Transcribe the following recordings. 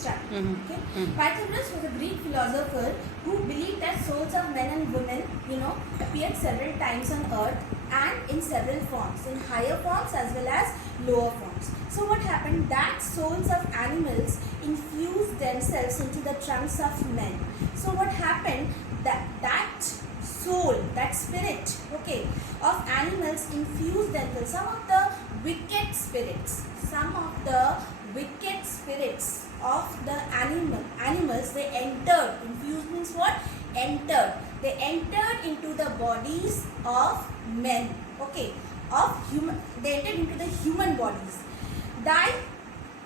start. Okay. Pythagoras was a Greek philosopher who believed that souls of men and women, appeared several times on earth and in several forms, in higher forms as well as lower forms. So what happened? That souls of animals infused themselves into the trunks of men. So what happened? That soul, that spirit, of animals infused themselves. Some of the wicked spirits of the animals, they entered. Infused means what? Entered. They entered into the bodies of men. They entered into the human bodies. Thy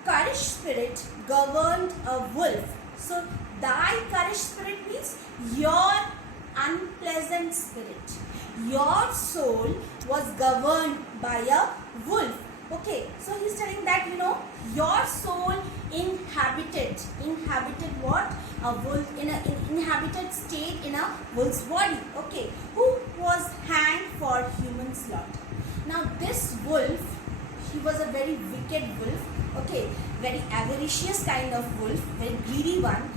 courage spirit governed a wolf. So thy courage spirit means your unpleasant spirit. Your soul was governed by a wolf. So he's telling that your soul inhabited what? A wolf, in inhabited state in a wolf's body. Who was hanged for human slaughter. Now this wolf, he was a very wicked wolf. Very avaricious kind of wolf, very greedy one.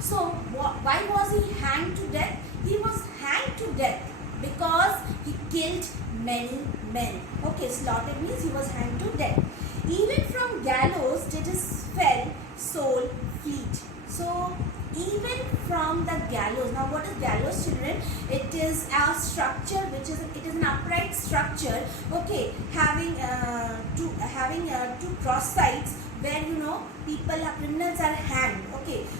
So why was he hanged to death? He was hanged to death because he killed many men. Slaughtered means he was hanged to death. Even from gallows did his fell soul fleet. So even from the gallows. Now what is gallows, children? It is a structure which is an upright structure. Having two cross sides where criminals are hanged.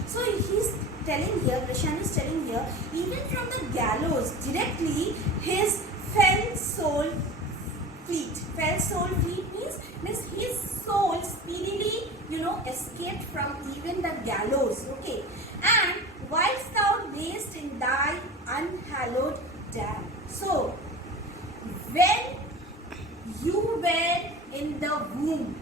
So he's telling here, Krishan is telling here, even from the gallows directly his fell soul fleet. Fell soul fleet means his soul speedily escaped from even the gallows. And whilst thou layest in thy unhallowed dam. So when you were in the womb,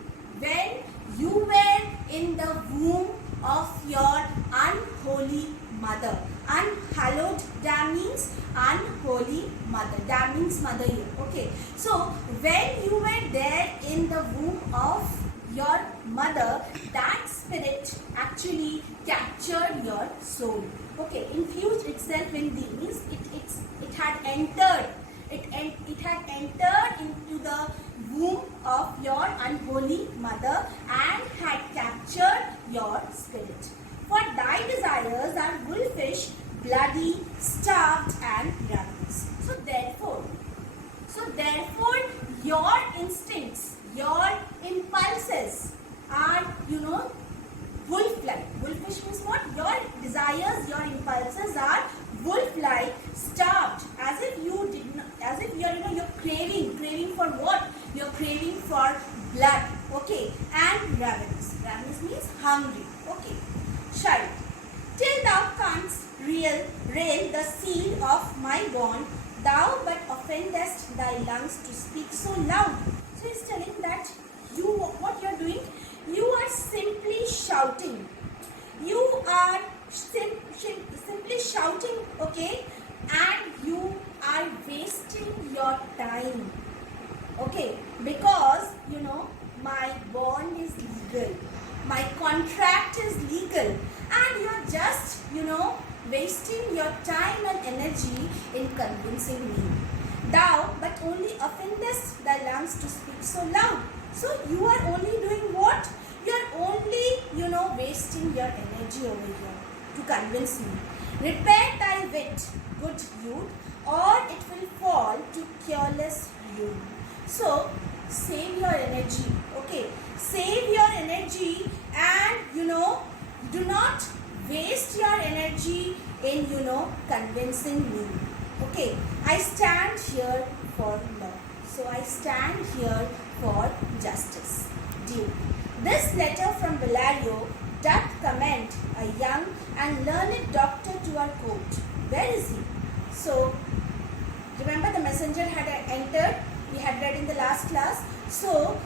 of your unholy mother. Unhallowed dam means unholy mother. Dam means mother here. So when you were there in the womb of your mother, that spirit actually captured your soul. Infused itself in thee means it had entered. It had entered into the womb of your unholy mother and had captured your spirit. For thy desires are wolfish, bloody, starved and ravenous. So therefore your instincts, your impulses are, wolf-like. Wolfish means what? Your desires, your impulses are wolf-like, starved, as if you're craving for what? You're craving for blood. And ravenous. Ravenous means hungry. Child, till thou canst rail the seal of my bond, thou but offendest thy lungs to speak so loud. So he's telling that what you're doing, you are simply shouting. You are simply shouting, and you are wasting your time. Because my bond is legal, my contract is legal, and you're just wasting your time and energy in convincing me. Thou but only offendest thy lungs to speak so loud. So you are only doing what? You are only wasting your energy over here to convince me. Repair thy wit, good youth, or it will fall to careless ruin. So save your energy. Save your energy, and do not waste your energy in convincing me. I stand here for law. So I stand here for justice. Due. This letter from Valerio doth commend a young and learned doctor to our court. Where is he? So remember, the messenger had entered. We had read in the last class. So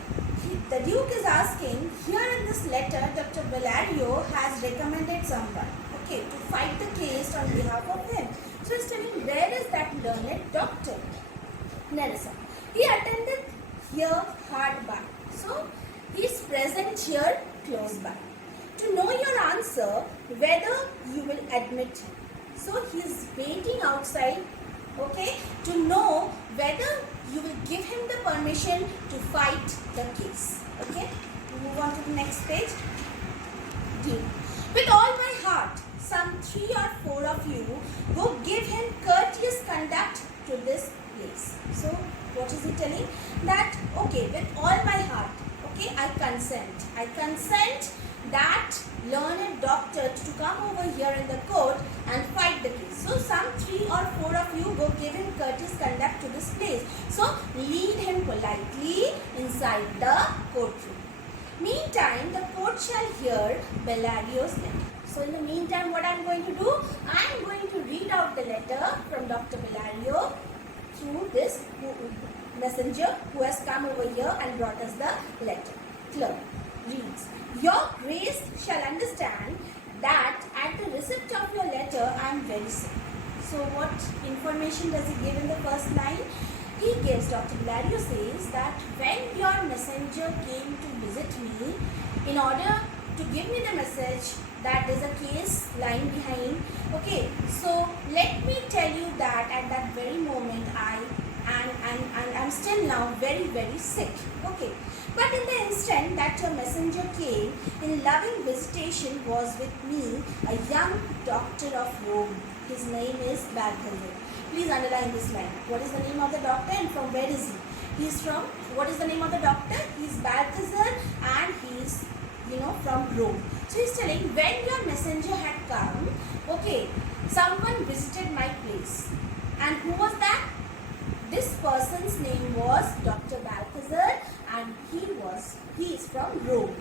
the Duke is asking, here in this letter, Dr. Valerio has recommended someone, to fight the case on behalf of him. So he's telling, where is that learned doctor? Nerissa. He attended here hard by. So he is present here close by. To know your answer whether you will admit him. So he is waiting outside, okay, to know whether you will give him the permission to fight the case. Okay, move on to the next page. D. With all my heart, some 3 or 4 of you go give him courteous conduct to this place. So what is he telling? That okay, with all my heart, okay, I consent. I consent that learned doctor to come over here in the court and fight the case. So some 3 or 4 of you go give him courteous conduct to this place. So lead him politely inside the courtroom. Meantime, the court shall hear Bellario's letter. So in the meantime, what I am going to do? I am going to read out the letter from Dr. Bellario through this messenger who has come over here and brought us the letter. Clerk reads, Your Grace shall understand that at the receipt of your letter I am very sick. So what information does he give in the first line? He gives, Dr. Bellario says that when your messenger came to visit me in order to give me the message that there's a case lying behind. Okay, so let me tell you that at that very moment I'm still now very, very sick. Okay, but in the instant that your messenger came in loving visitation was with me a young doctor of Rome. His name is Balthazar. Please underline this line. What is the name of the doctor and from where is he? He is from, what is the name of the doctor? He is Balthazar and he is, from Rome. So he is telling when your messenger had come, okay, someone visited my place. And who was that? This person's name was Dr. Balthazar and he is from Rome.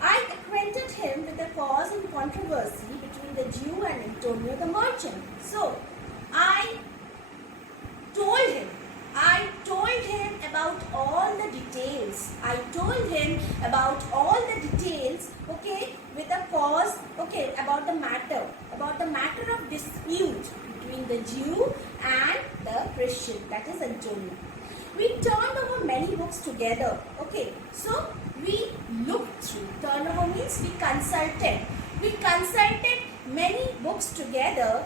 I acquainted him with the cause in controversy between the Jew and Antonio the merchant. So I told him about all the details. Okay, with the cause, okay, about the matter of dispute between the Jew and the Christian, that is Antonio. We turned over many books together. Okay, so we looked through. Turn over means we consulted. We consulted many books together.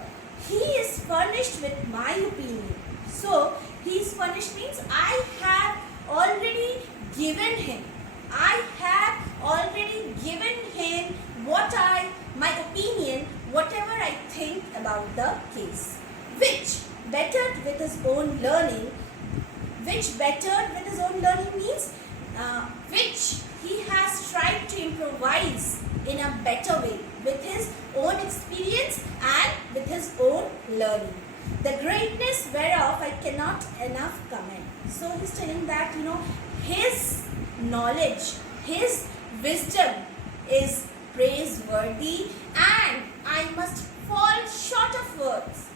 He is furnished with my opinion. So he is furnished means I have already given him my opinion, whatever I think about the case, which bettered with his own learning means which he has tried to improvise in a better way with his own experience and with his own learning, the greatness whereof I cannot enough comment. So he's telling that his knowledge, his wisdom is praiseworthy and I must fall short of words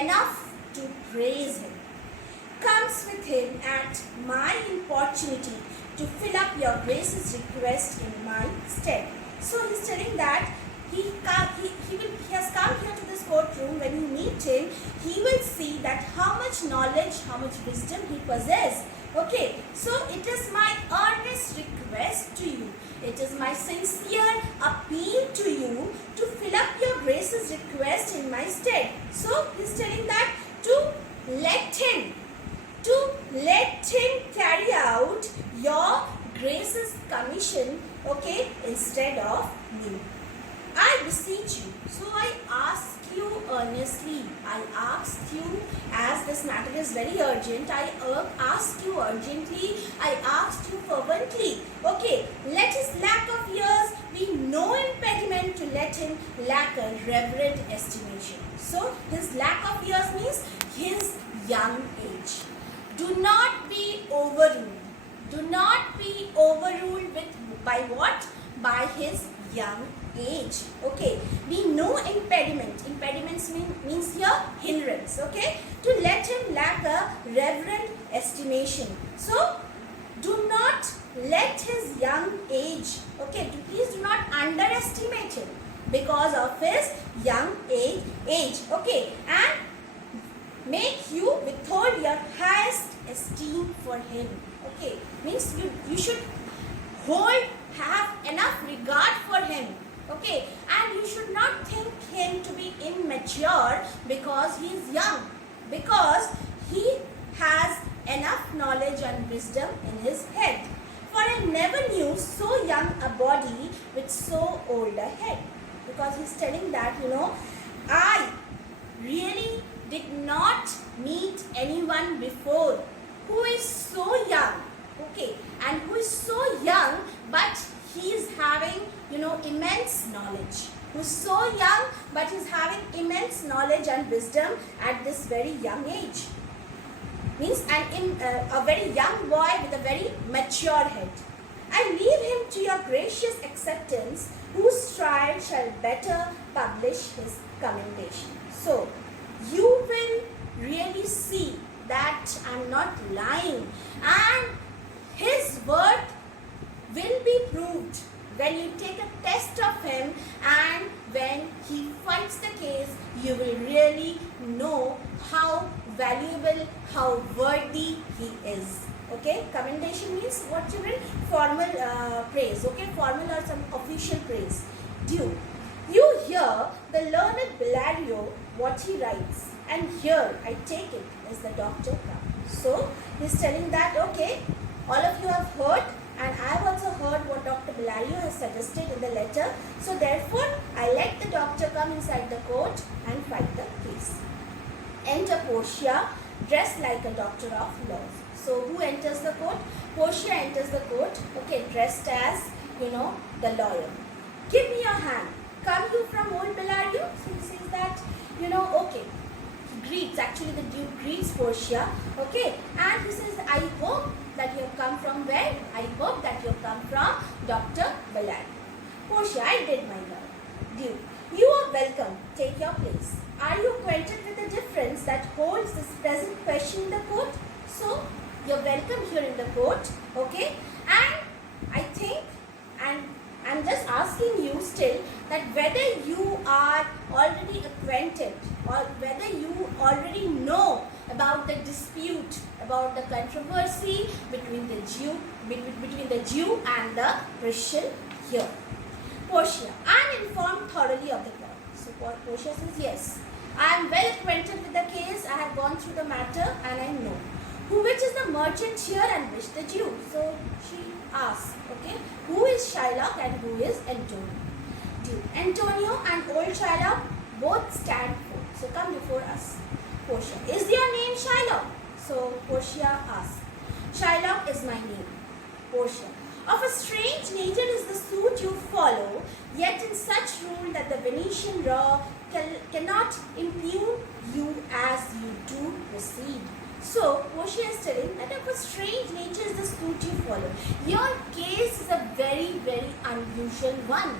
enough to praise him. Comes with him at my importunity to fill up your grace's request in my stead. So he's telling that he has come here to this courtroom. When you meet him, he will see that how much knowledge, how much wisdom he possesses. Okay, so it is my earnest request to you. It is my sincere appeal to you to fill up your grace's request in my stead. So he's telling that to let him carry out your grace's commission, okay, instead of me. I beseech you. So I ask you earnestly. I ask you, as this matter is very urgent, I ask you urgently, I ask you fervently. Okay, let his lack of years be no impediment to let him lack a reverent estimation. So his lack of years means his young age. Do not be overruled. Do not be overruled by what? By his young age. Okay, be no impediment. Impediments means here hindrance. Okay, to let him lack a reverent estimation. So do not let his young age, okay, please do not underestimate him because of his young age. Okay, and make you withhold your highest esteem for him. Okay, means you should have enough regard young a body with so old a head. Because he's telling that, I really did not meet anyone before who is so young, okay, and who is so young, but he is having, immense knowledge. Who's so young, but he's having immense knowledge and wisdom at this very young age. Means a very young boy with a very mature head. I leave him to your gracious acceptance, whose trial shall better publish his commendation. So, you will really see that I'm not lying, and his word will be proved when you take a test of him, and when he fights the case, you will really know how valuable, how worthy he is. Okay, commendation means what you will, formal praise, okay, formal or some official praise. Due. You hear the learned Bellario what he writes, and here I take it as the doctor comes. So he's telling that, okay, all of you have heard, and I have also heard what Dr. Bellario has suggested in the letter. So therefore, I let the doctor come inside the court and fight the case. Enter Portia, dressed like a doctor of laws. So who enters the court? Portia enters the court, okay, dressed as, the lawyer. Give me your hand. Come you from old Bellario? So he says that, okay. He greets, actually the Duke greets Portia, okay, and he says, I hope that you have come from where? I hope that you have come from Dr. Bellario. Portia, I did, my lord. Duke, you are welcome. Take your place. Are you acquainted with the difference that holds this present question in the court? So, you're welcome here in the court, okay, and I think, and I'm just asking you still, that whether you are already acquainted or whether you already know about the dispute, about the controversy between the Jew and the Christian here. Portia, I am informed thoroughly of the plot. So Portia says, yes, I am well acquainted with the case. I have gone through the matter and I know. Which is the merchant here and which the Jew? So she asks, okay, who is Shylock and who is Antonio? Jew. Antonio and old Shylock both stand forth. So come before us. Portia, is your name Shylock? So Portia asks, Shylock is my name. Portia, of a strange nature is the suit you follow, yet in such rule that the Venetian law cannot impugn you as you do proceed. So, Portia is telling that of a strange nature is the suit you follow. Your case is a very, very unusual one.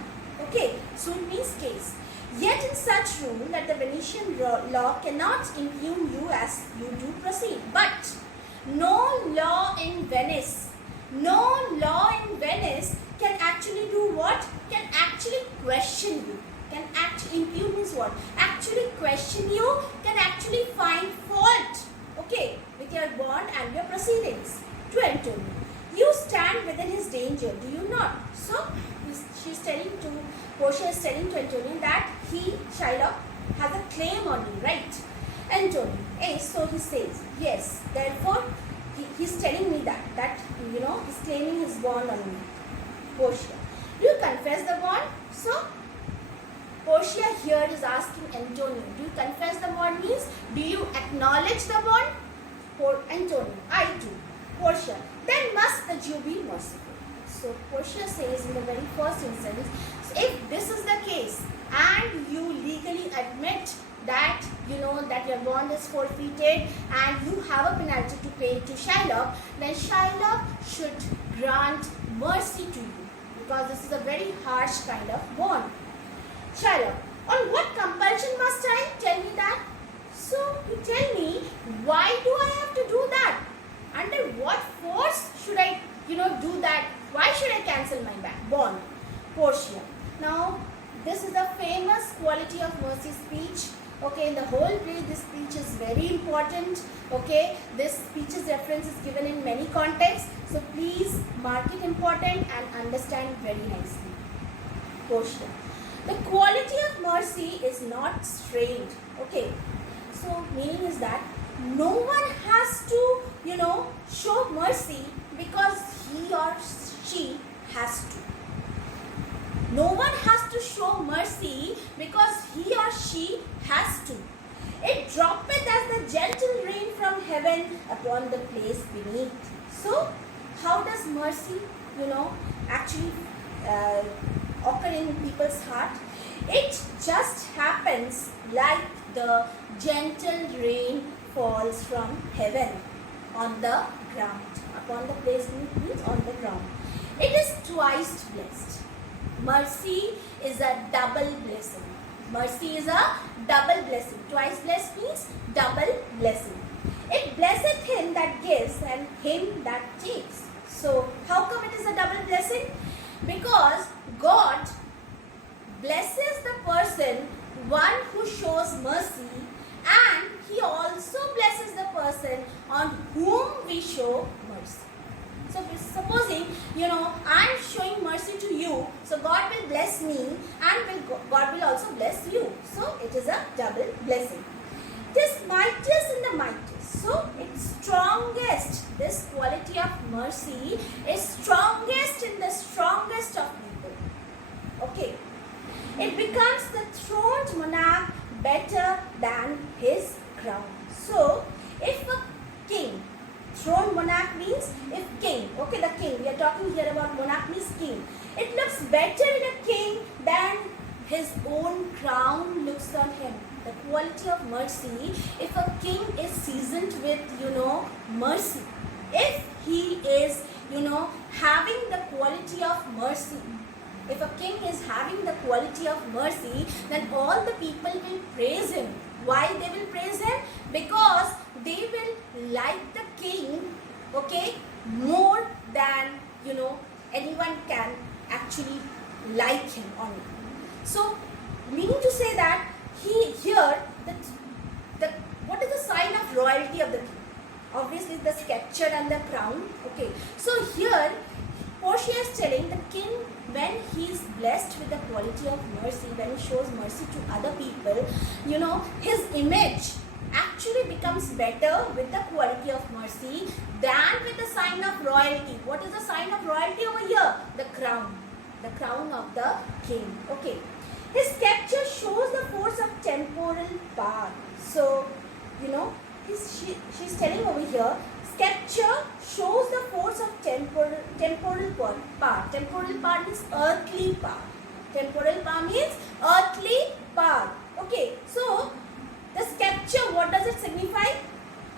Okay, suit means case. Yet in such rule that the Venetian law cannot impugn you as you do proceed. But no law in Venice can actually do what? Can actually question you. Can actually impugn means what? Actually question you, can actually find fault, okay, with your bond and your proceedings. To Antonio, you stand within his danger, do you not? So Portia is telling to Antonio that Shylock, has a claim on you, right? Antonio, so he says, yes, therefore he's telling me that he's claiming his bond on me. Portia, do you confess the bond? So Portia here is asking Antonio, do you confess the bond means, do you acknowledge the bond? Antonio, I do. Portia, then must the Jew be merciful. So Portia says in the very first instance, if this is the case and you legally admit that that your bond is forfeited and you have a penalty to pay to Shylock, then Shylock should grant mercy to you, because this is a very harsh kind of bond. Shylock, on what compulsion must I? Tell me that. So you tell me, why do I have to do that? Under what force should I do that? Why should I cancel my bond? Portia, now this is the famous quality of mercy speech. Okay, in the whole play, this speech is very important. Okay, this speech's reference is given in many contexts. So please mark it important and understand very nicely. Portia, the quality of mercy is not strained. Okay, so meaning is that no one has to, show mercy because he or she has to. No one has to show mercy because he or she has to. It droppeth as the gentle rain from heaven upon the place beneath. So, how does mercy, actually occur in people's heart? It just happens like the gentle rain falls from heaven on the ground. Upon the place beneath means on the ground. It is twice blessed. Mercy is a double blessing. Mercy is a double blessing. Twice blessed means double blessing. It blesseth him that gives and him that takes. So, how come it is a double blessing? Because God blesses the person, one who shows mercy, and he also blesses the person on whom we show mercy. So supposing, I am showing mercy to you, so God will bless me and God will also bless you. So it is a double blessing. This mightiest in the mightiest. So it's strongest. This quality of mercy is strongest in the strongest of people. Okay. It becomes the throned monarch better than his crown. So if a king, throne monarch means if king, the king, we are talking here about monarch means king. It looks better in a king than his own crown looks on him. The quality of mercy, if a king is seasoned with, mercy, if he is, having the quality of mercy, if a king is having the quality of mercy, then all the people will praise him. Why they will praise him? Because they will like the king, more than, anyone can actually like him on it. So, meaning to say that what is the sign of royalty of the king? Obviously, the scepter and the crown. Okay. So here, Portia is telling the king, when he is blessed with the quality of mercy, when he shows mercy to other people, his image actually becomes better with the quality of mercy than with the sign of royalty. What is the sign of royalty over here? The crown. The crown of the king. Okay. His scepter shows the force of temporal power. So, she's telling over here, scepter shows the force of temporal power. Temporal power means earthly power. Temporal power means earthly power. Okay, so the scepter, what does it signify?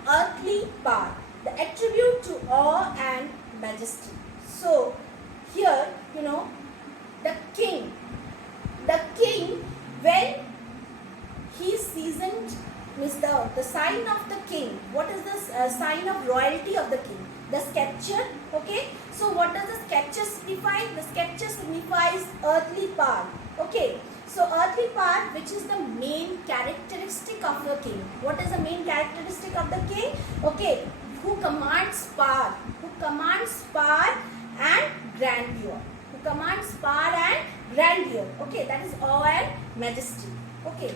Earthly power. The attribute to awe and majesty. So here, the king, when he is seasoned, means the sign of the king. What is the sign of royalty of the king? The scepter. Okay. So what does the scepter signify? The scepter signifies earthly power. Okay. So earthly power, which is the main characteristic of the king. What is the main characteristic of the king? Okay. Who commands power. Who commands power and grandeur. Who commands power and grandeur. Okay. That is awe and majesty. Okay.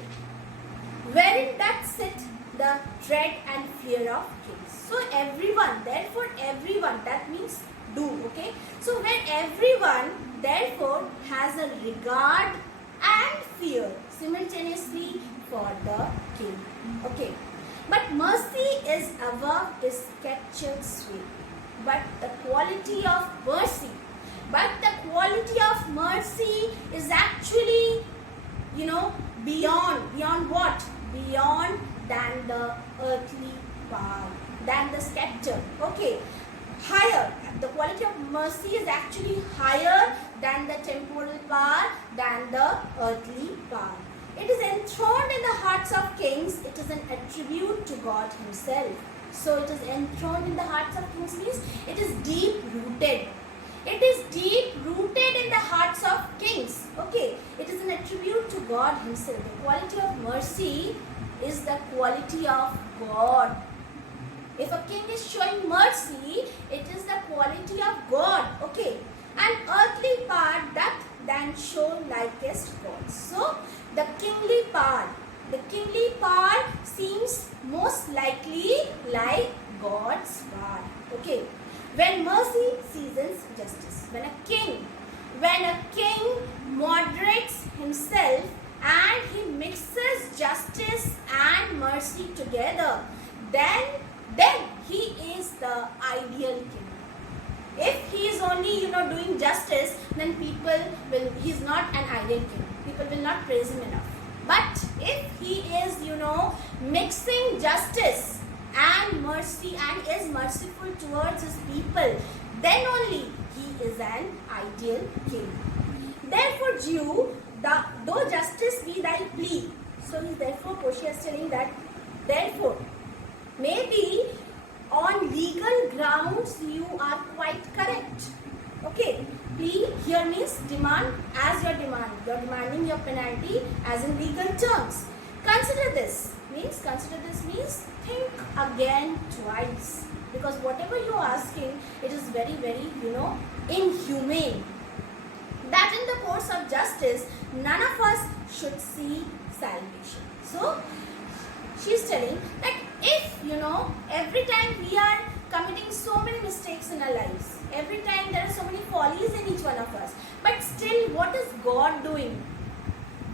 Wherein that sit the dread and fear of kings. So everyone, therefore everyone, that means do, okay. So when everyone therefore has a regard and fear simultaneously for the king, okay. But mercy is above his captured sway. But the quality of mercy is actually, beyond what? Beyond than the earthly power, than the scepter. Okay, higher. The quality of mercy is actually higher than the temporal power, than the earthly power. It is enthroned in the hearts of kings. It is an attribute to God himself. So it is enthroned in the hearts of kings means it is deep rooted. It is deep rooted in the hearts of kings. Okay, it is an attribute to God himself. The quality of mercy is the quality of God. If a king is showing mercy, it is the quality of God. Okay, and earthly power doth then show likest God. So the kingly power seems most likely like God's power. Okay. When mercy seasons justice. When a king himself and he mixes justice and mercy together, then he is the ideal king. If he is only doing justice, then he is not an ideal king. People will not praise him enough. But if he is mixing justice and mercy and is merciful towards his people, then only he is an ideal king. Therefore, Jew, though justice be thy plea. So therefore Portia is telling that, therefore, maybe on legal grounds you are quite correct. Okay, plea here means demand as your demand. You are demanding your penalty as in legal terms. Consider this means think again twice, because whatever you are asking, it is very, very inhumane. That in the course of justice, none of us should see salvation. So she is telling that if every time we are committing so many mistakes in our lives, every time there are so many follies in each one of us, but still what is God doing?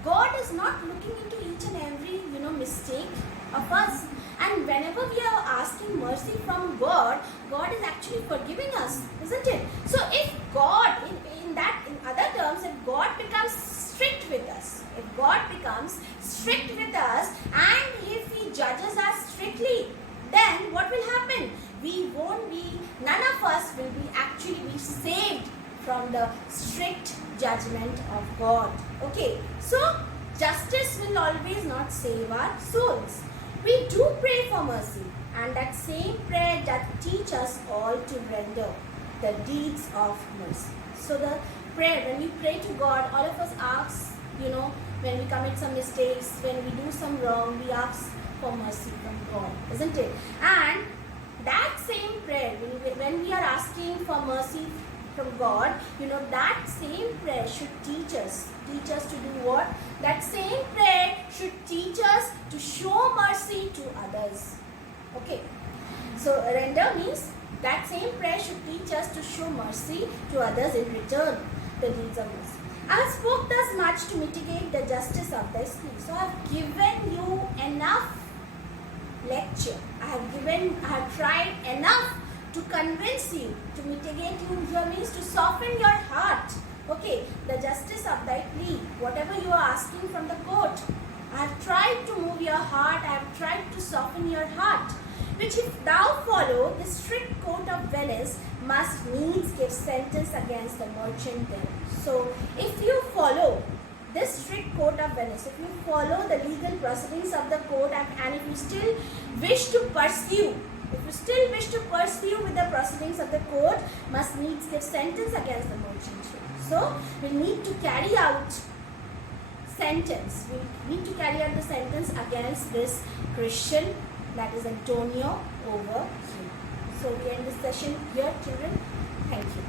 God is not looking into each and every mistake of us, and whenever we are asking mercy from God, God is actually forgiving us, isn't it? So if God, in other terms, if God becomes strict with us, and if he judges us strictly, then what will happen? None of us will actually be saved from the strict judgment of God. Okay, so justice will always not save our souls. We do pray for mercy, and that same prayer that teach us all to render the deeds of mercy. So the prayer, when we pray to God, all of us ask, when we commit some mistakes, when we do some wrong, we ask for mercy from God, isn't it? And that same prayer, when we are asking for mercy from God, that same prayer should teach us to do what? That same prayer should teach us to show mercy to others. Okay, so render means that same prayer should teach us to show mercy to others in return, the deeds of mercy. I have spoke thus much to mitigate the justice of thy plea. So I have given you enough lecture. I have tried enough to convince you, to mitigate you. Here means to soften your heart. Okay, the justice of thy plea, whatever you are asking from the court, I have tried to move your heart. I have tried to soften your heart. Which if thou follow, the strict court of Venice must needs give sentence against the merchant there. So if you follow this strict court of Venice, if you follow the legal proceedings of the court, and if you still wish to pursue with the proceedings of the court, must needs give sentence against the merchant. So we need to carry out sentence. We need to carry out the sentence against this Christian, that is Antonio, over here. So we end this session here, children. Thank you.